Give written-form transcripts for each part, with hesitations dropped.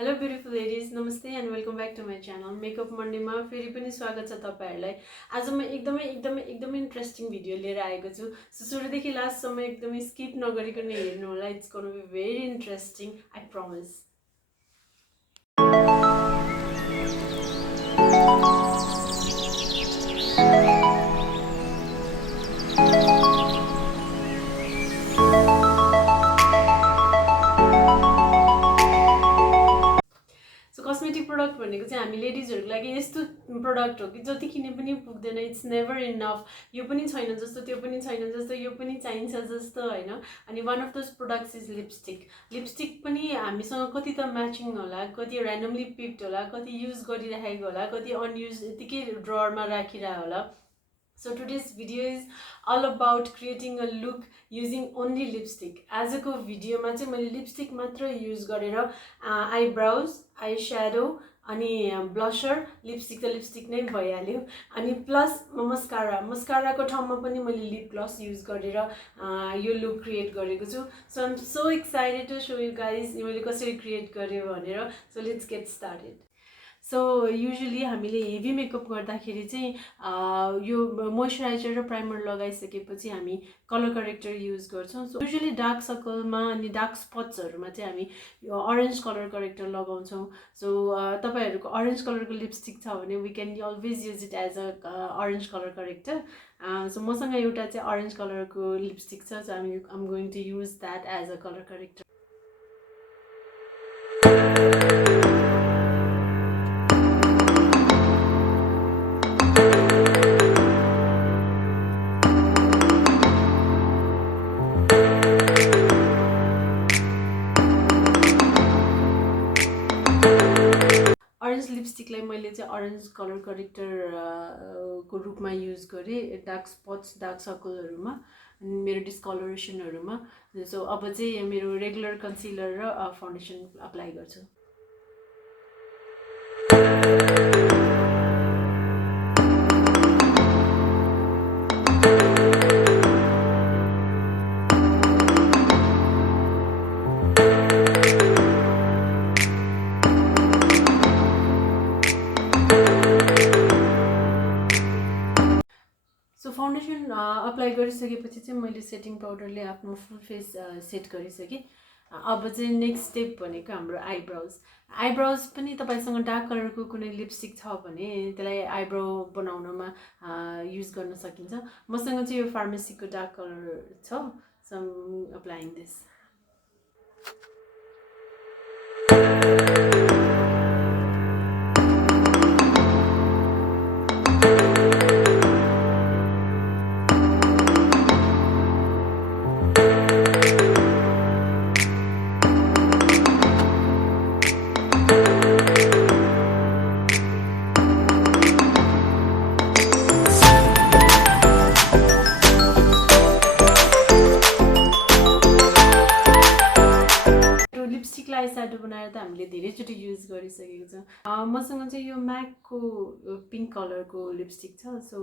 Hello beautiful ladies, namaste and welcome back to my channel Makeup Monday मा फेरि पनि स्वागत छ तपाईहरुलाई। आज म एकदमै इन्ट्रेस्टिङ भिडियो लिएर आएको छु। सुरुदेखि लास्ट सम्म एकदमै स्किप नगरिकन हेर्नु होला। It's going to be very interesting, I promise. Cosmetic product भनेको चाहिँ हामी लेडिजहरुको लागि यस्तो प्रोडक्ट हो कि जति किने पनि पुग्दैन। It's never enough. यो पनि छैन जस्तो, त्यो पनि छैन जस्तो, यो पनि चाहिन्छ जस्तो हैन। अनि one of those products is lipstick. Lipstick पनि हामीसँग कति त म्याचिङ होला, कति र्यान्डमली पिक्ड होला, कति युज गरिराखेको होला, कति अनयुज यतिकै ड्रअरमा राखिरा होला। So today's video is all about creating a look using only lipstick. आजको भिडियोमा चाहिँ मैले लिपस्टिक मात्र युज गरेर आईब्राउज, आई स्याडो अनि ब्लसर, लिपस्टिक त लिपस्टिक नै भइहाल्यो, अनि प्लस मस्काराको ठाउँमा पनि मैले लिप ग्लस युज गरेर यो लुक क्रिएट गरेको छु। So I am so excited to show you guys मैले कसरी क्रिएट गरेँ भनेर। So let's get started. So usually हामीले हेभी मेकअप गर्दाखेरि चाहिँ यो मोइस्चराइजर र प्राइमर लगाइसकेपछि हामी कलर करेक्टर युज गर्छौं। सो युजुअली डार्क सर्कलमा अनि डार्क स्पट्सहरुमा चाहिँ हामी यो ऑरेन्ज कलर करेक्टर लगाउँछौं। सो तपाईहरुको ऑरेन्ज कलरको लिपस्टिक छ भने we can always use it as a orange colour character. So मसँग एउटा चाहिँ ऑरेन्ज कलरको लिपस्टिक छ। So I am going to use that as a colour corrector. लिपस्टिकलाई मैले चाहिँ ऑरेंज कलर करेक्टर को रूपमा युज गरेँ डार्क स्पट्स, डार्क सर्कलहरुमा, मेरो डिस्कलरेसनहरुमा। सो अब चाहिँ मेरो रेगुलर कन्सिलर र फाउन्डेसन अप्लाई गर्छु। फाउन्डेसन अप्लाई गरिसकेपछि चाहिँ मैले सेटिङ पाउडरले आफ्नो फुल फेस सेट गरिसकेँ। अब चाहिँ नेक्स्ट स्टेप भनेको हाम्रो आईब्राउज। आईब्राउज पनि तपाईसँग डार्क कलरको कुनै लिपस्टिक छ भने त्यसलाई आईब्राउ बनाउनमा युज गर्न सकिन्छ। मसँग चाहिँ यो फार्मेसीको डार्क कलर छ। So I am applying this. लिपस्टिकलाई स्याडो बनाएर त हामीले धेरैचोटि युज गरिसकेको छ। मसँग चाहिँ यो म्याकको पिङ्क कलरको लिपस्टिक छ। सो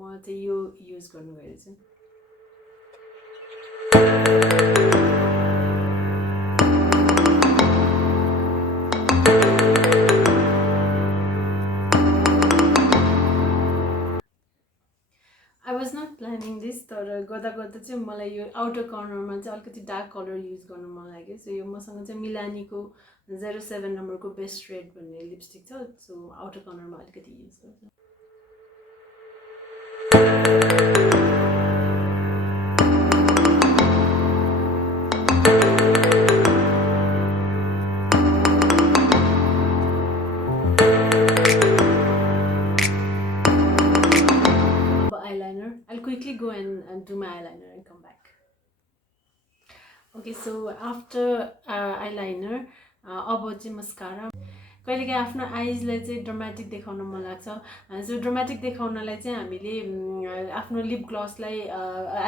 म चाहिँ यो युज गर्नु गएको छु। I was not planning this, तर गर्दा चाहिँ मलाई यो आउटर कर्नरमा चाहिँ अलिकति डार्क कलर युज गर्नु मन लाग्यो। सो यो मसँग चाहिँ मिलानीको 07 नम्बरको बेस्ट रेड भन्ने लिपस्टिक छ। सो आउटर कर्नरमा अलिकति युज गर्छु। I'll quickly go and do my eyeliner and come back. Okay, so after eyeliner, अब चाहिँ मस्कारा। कहिलेकाहीँ आफ्नो आइजलाई चाहिँ ड्रामेटिक देखाउन मन लाग्छ। सो ड्रामेटिक देखाउनलाई चाहिँ हामीले आफ्नो लिप ग्लसलाई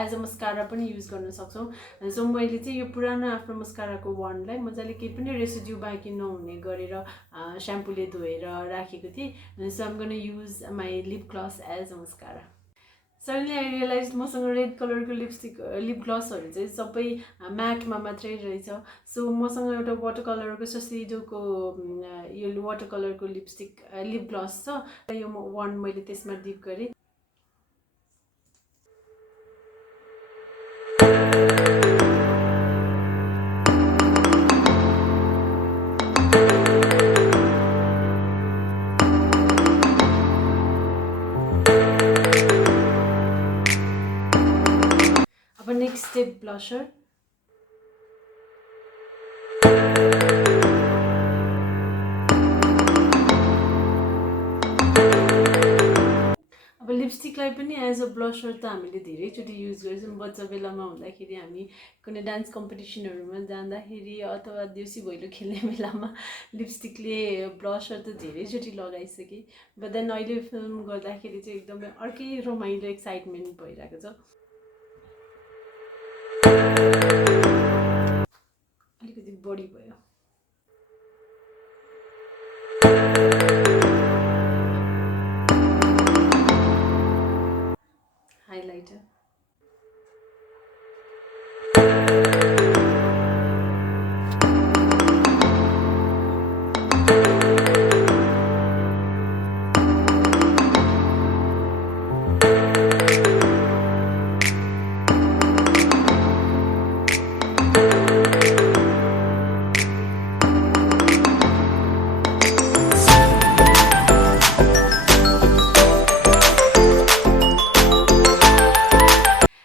एज अ मस्कारा पनि युज गर्न सक्छौं। सो मैले चाहिँ यो पुरानो आफ्नो मस्काराको वान्डलाई मजाले केही पनि रेसिड्यू बाँकी नहुने गरेर स्याम्पूले धोएर राखेको थिएँ। So I am gonna use my lip gloss as a mascara. Suddenly I realized मसँग रेड कलरको लिप ग्लसहरू चाहिँ सबै म्याटमा मात्रै रहेछ. सो मसँग एउटा वाटर कलरको ससिडोको यो वाटर कलरको लिप ग्लस छ. यो वान मैले त्यसमा डिप गरेँ. अब नेक्स्ट स्टेप ब्लसर. अब लिपस्टिकलाई पनि एज अ ब्लसर त हामीले धेरैचोटि युज गर्छौँ. बच्चा बेलामा हुँदाखेरि हामी कुनै डान्स कम्पिटिसनहरूमा जाँदाखेरि अथवा देउसी भैलो खेल्ने बेलामा लिपस्टिकले ब्लसर त धेरैचोटि लगाइसकेँ. बट देन अहिले फिल्म गर्दाखेरि चाहिँ एकदमै अर्कै रमाइलो एक्साइटमेन्ट भइरहेको छ. अलिकति बढी भयो. हाइलाइटर.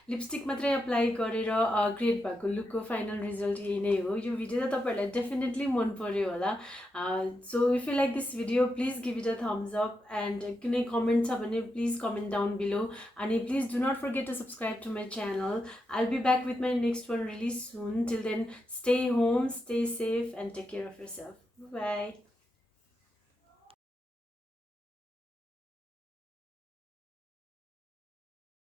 लिपस्टिक मात्रै अप्लाई गरेर क्रिएट भएको लुकको फाइनल रिजल्ट यही नै हो. यो भिडियो त तपाईँहरूलाई डेफिनेटली मन पर्यो होला. So if you like this video please give it a thumbs up and कुनै कमेन्ट छ भने प्लिज कमेन्ट डाउन बिलो. अनि please do not forget to subscribe to my channel. I will be back with my next one release soon. Till then stay home, stay safe and take care of yourself. By.